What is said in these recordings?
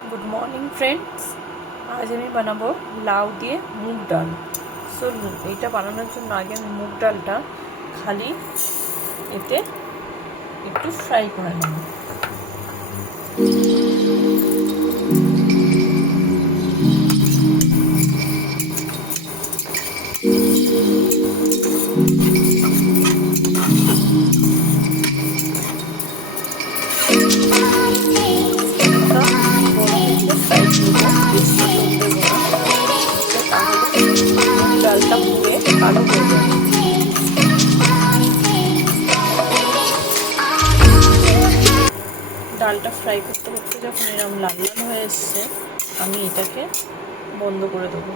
Good morning friends, আজ আমি বানাবো লাউ দিয়ে মুগ ডাল। সো এইটা বানানোর জন্য আগে আমি মুগ ডালটা খালি এতে একটু ফ্রাই করে নেব। ডালটা পুড়ে কালো হয়ে যাবে। ডালটা ফ্রাই করতে করতে যখন এরকম লাল লাল হয়ে এসছে, আমি এটাকে বন্ধ করে দেবো।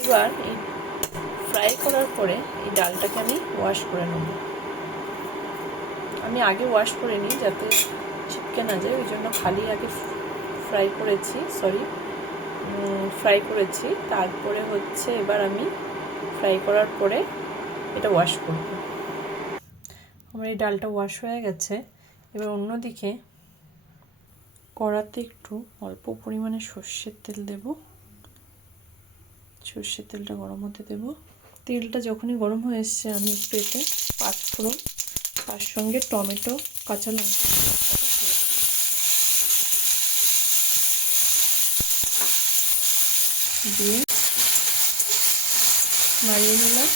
এবার এই ফ্রাই করার পরে এই ডালটাকে আমি ওয়াশ করে নেব। আমি আগে ওয়াশ করে নিই যাতে ছিটকে না যায়, ওই জন্য খালি আগে ফ্রাই করেছি। তারপরে হচ্ছে এবার আমি ফ্রাই করার পরে এটা ওয়াশ করব। আমার এই ডালটা ওয়াশ হয়ে গেছে। এবার অন্যদিকে কড়াতে একটু অল্প পরিমাণে সর্ষের তেল দেব। সর্ষের তেলটা গরম হতে দেব। তেলটা যখনই গরম হয়ে এসছে, আমি একটু এতে পাঁচফোড়ন, তার সঙ্গে টমেটো, কাঁচা লঙ্কা দিয়ে নাড়িয়ে নিলাম।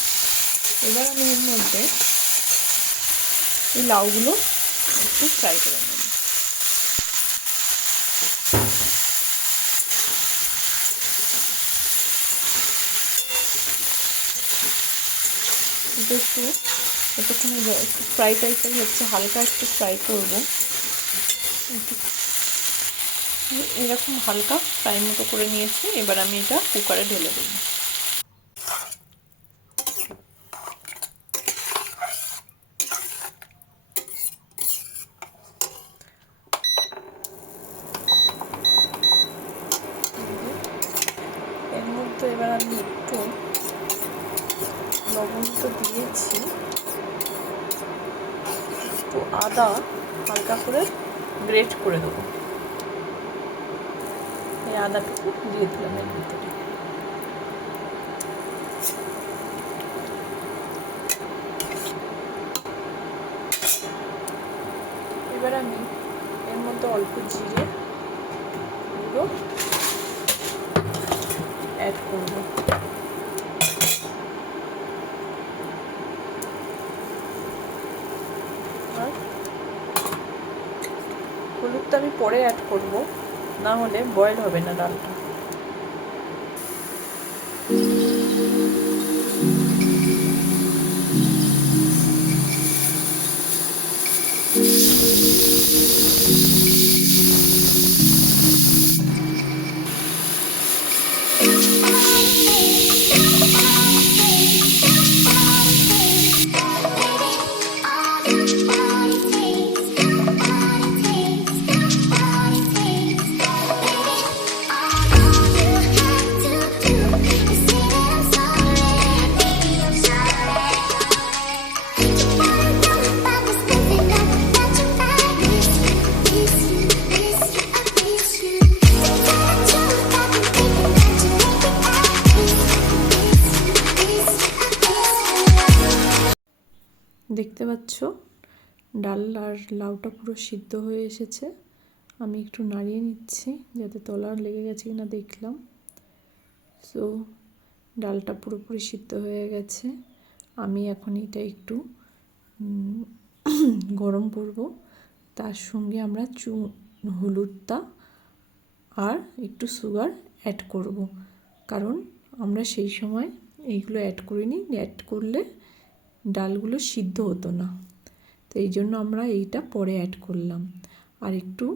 এবার আমি এর মধ্যে এই লাউগুলো একটু ফ্রাই করে নেব। এটা এতক্ষণে একটু ফ্রাই টাইপের হচ্ছে, হালকা একটু ফ্রাই করব। এরকম হালকা ফ্রাই মতো করে নিয়েছি। এবার আমি এটা কুকারে ঢেলে দেব। এর মধ্যে এবার আমি একটু লবণ তো দিয়েছি, একটু আদা হালকা করে গ্রেট করে দেবো। এই আদাটুকু দিয়ে দিলাম এর ভিতরে। এবার আমি এর মধ্যে অল্প জিরে গুঁড়ো অ্যাড করব। আর হলুদটা আমি পরে অ্যাড করব, না হলে বয়েল হবে না ডালটা। দেখতে পাচ্ছ ডাল আর লাউটা পুরো সিদ্ধ হয়ে এসেছে। আমি একটু নাড়িয়ে নিচ্ছি যাতে তলা লেগে গেছে কিনা দেখলাম। সো ডালটা পুরোপুরি সিদ্ধ হয়ে গেছে। আমি এখন এটা একটু গরম করব। তার সঙ্গে আমরা হলুদটা আর একটু সুগার অ্যাড করব, কারণ আমরা সেই সময় এইগুলো অ্যাড করিনি। অ্যাড করলে ডালগুলো সিদ্ধ হতো না, তো এই জন্য আমরা এইটা পরে অ্যাড করলাম। আর একটু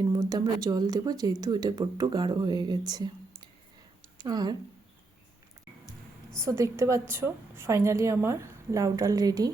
এর মধ্যে আমরা জল দেব, যেহেতু এটা বড্ড গাঢ় হয়ে গেছে। আর সো দেখতে পাচ্ছ ফাইনালি আমার লাউ ডাল রেডি।